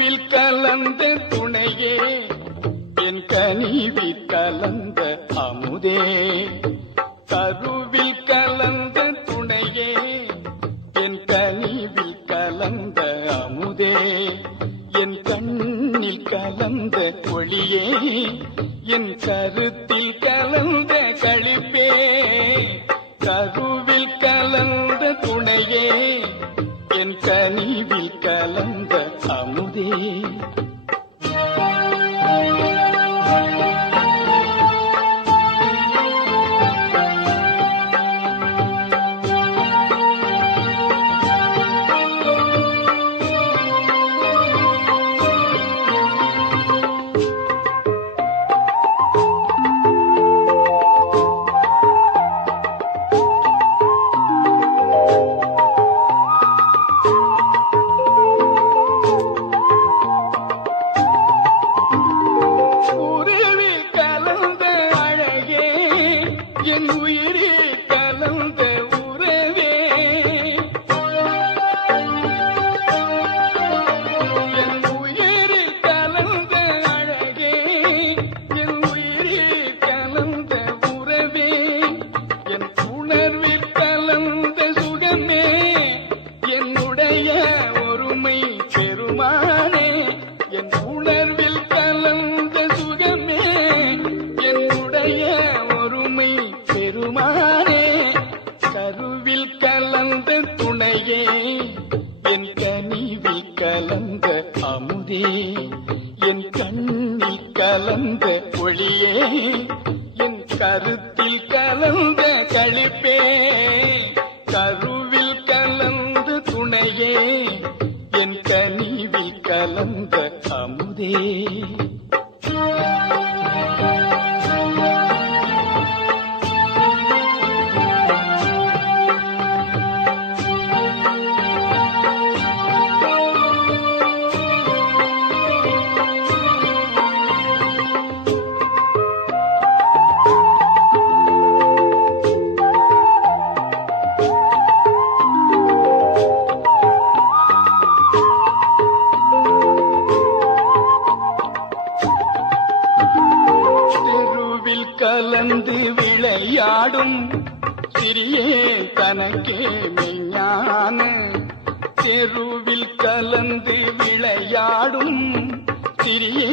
கருவில் கலந்த துணையே என் கனிவில் கலந்த அமுதே கருவில் கலந்த துணையே என் கனிவில் கலந்த அமுதே என் கண்ணில் கலந்த ஒளியே என் கருத்தில் கலந்த களிப்பே கருவில் கலந்த துணையே என் கனிவில் கலந்த அமுதே என் உயிரே கலந்த உறவே என் உயிரே கலந்த அழகே என் உயிரே கலந்த உறவே என் உணர்வில் கலந்த சுகமே என்னுடைய ஒருமை பெருமானே என் உணர்வில் கலந்த சுகமே என்னுடைய ஒருமை பெருமானே கருவில் கலந்த துணையே என் கனிவில் கலந்த அமுதே என் கண்ணில் கலந்த ஒளியே என் கருத்தில் கலந்த களிப்பே கருவில் கலந்த துணையே என் கனிவில் கலந்த அமுதே கலந்து விளையாடும் சிறியே தனக்கே மெய்ஞான தெருவில் கலந்து விளையாடும் சிறியே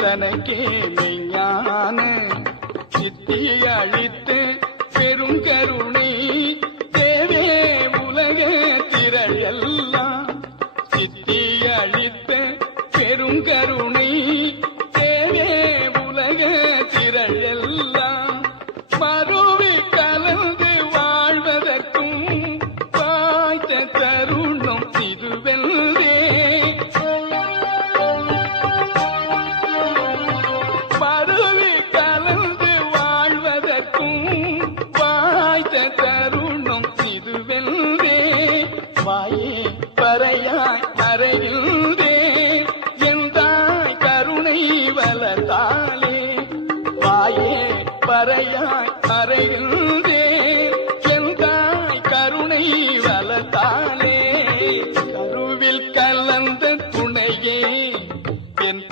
தனக்கே மெய்ஞான சித்தி அழித்து பெருங்கருணை தேவே உலக திரள் எல்லாம் சித்தி அழித்த பெருங்கருணை தேவே உலக திரள் எல்லாம் மறுவி கலந்து வாழ்வதற்கும் வாய்த்த தருணம் இதுவெல்லே மறுவி கலந்து வாழ்வதற்கும் வாய்த்த தருணம் இதுவெல்லே வாயே பறையாய் அறையில்தே எந்தாய் கருணை வளர்த்தாலே வாயே பறையாய் அறையில்தே எந்தாய் கருணை வளர்த்தாலே கருவில் கலந்த துணையே என்